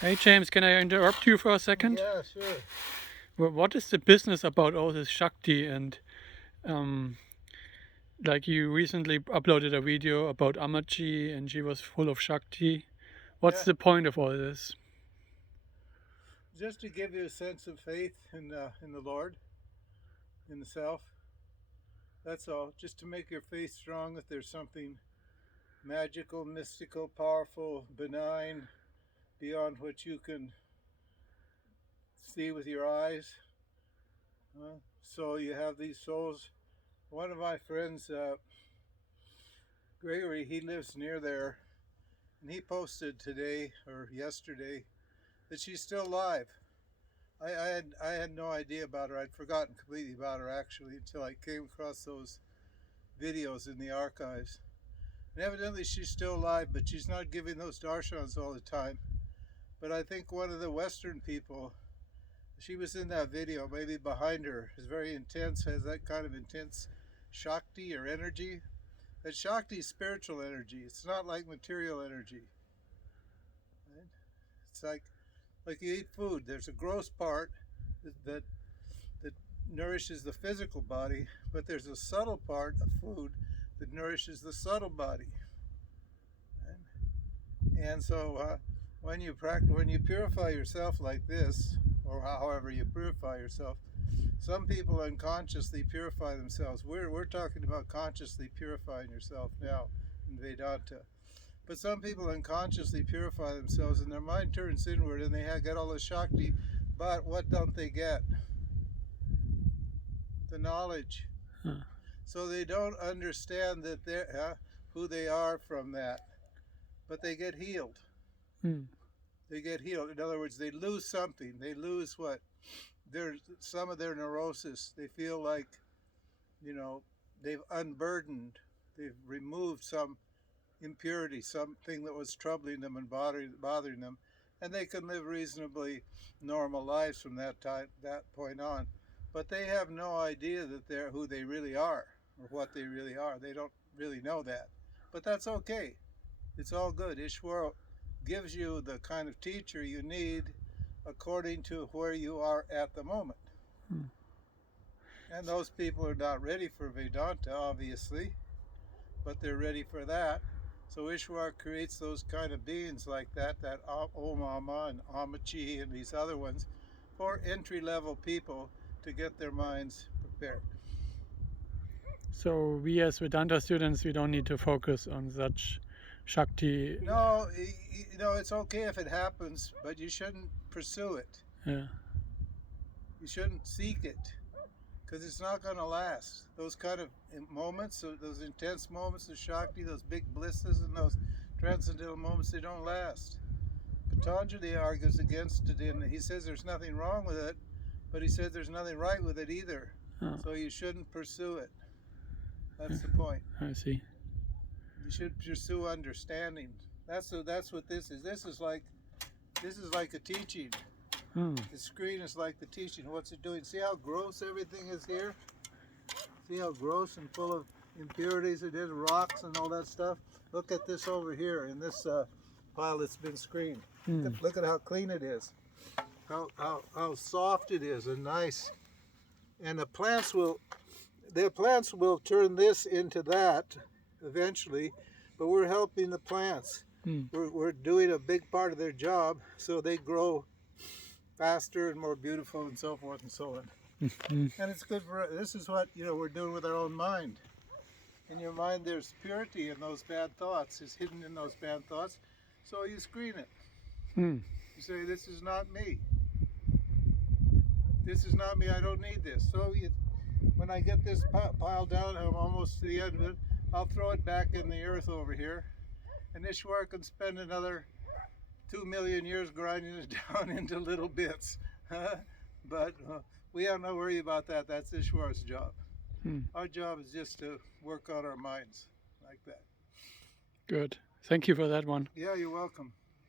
Hey James, can I interrupt you for a second? Yeah, sure. What is the business about all this Shakti and um, like you recently uploaded a video about Amachi and she was full of Shakti. What's Yeah, the point of all this? just to give you a sense of faith in the Lord, in the self. That's all. Just to make your faith strong that there's something magical, mystical, powerful, benign, beyond what you can see with your eyes. So you have these souls. One of my friends, Gregory, he lives near there, and he posted today or yesterday that she's still alive. I had no idea about her. I'd forgotten completely about her actually until I came across those videos in the archives. And evidently she's still alive, but she's not giving those darshans all the time. But I think one of the Western people, she was in that video, maybe behind her, is very intense, has that kind of intense Shakti or energy. That Shakti is spiritual energy. It's not like material energy. Right? It's like you eat food. There's a gross part that that nourishes the physical body, but there's a subtle part of food that nourishes the subtle body. And so when you purify yourself like this, or however you purify yourself, some people unconsciously purify themselves. We're talking about consciously purifying yourself now in Vedanta. But some people unconsciously purify themselves and their mind turns inward and they get all the Shakti, but what don't they get? The knowledge. Huh. So they don't understand that they're who they are from that, but they get healed. Hmm. They get healed. In other words, they lose something. They lose what? Some of their neurosis. They feel like, you know, they've unburdened. They've removed some impurity, something that was troubling them and bothering them, and they can live reasonably normal lives from that point on. But they have no idea that they're who they really are or what they really are. They don't really know that. But that's okay. It's all good. Ishwar gives you the kind of teacher you need according to where you are at the moment. Hmm. And those people are not ready for Vedanta, obviously, but they're ready for that. So Ishwar creates those kind of beings like that Om Amma and Amachi and these other ones, for entry-level people to get their minds prepared. So we as Vedanta students, we don't need to focus on such Shakti. No, it's okay if it happens, but you shouldn't pursue it. Yeah. You shouldn't seek it, because it's not going to last. Those kind of moments, those intense moments of Shakti, those big blisses and those transcendental moments, they don't last. Patanjali argues against it, and he says there's nothing wrong with it, but he says there's nothing right with it either. Oh, So you shouldn't pursue it. That's the point. I see. You should pursue understanding. That's what this is. This is like a teaching. Hmm. The screen is like the teaching. What's it doing? See how gross everything is here? See how gross and full of impurities it is, rocks and all that stuff? Look at this over here in this pile that's been screened. Hmm. Look at how clean it is. How soft it is and nice. And the plants will turn this into that eventually, but we're helping the plants. Hmm. We're doing a big part of their job so they grow faster and more beautiful and so forth and so on. And it's good for, this is what we're doing with our own mind. In your mind there's purity in those bad thoughts, is hidden in those bad thoughts, so you screen it. Hmm. You say, this is not me. This is not me, I don't need this. So when I get this pile down, I'm almost to the end of it, I'll throw it back in the earth over here, and Ishwar can spend another 2 million years grinding it down into little bits. But we have no worry about that. That's Ishwar's job. Hmm. Our job is just to work on our minds like that. Good. Thank you for that one. Yeah, you're welcome.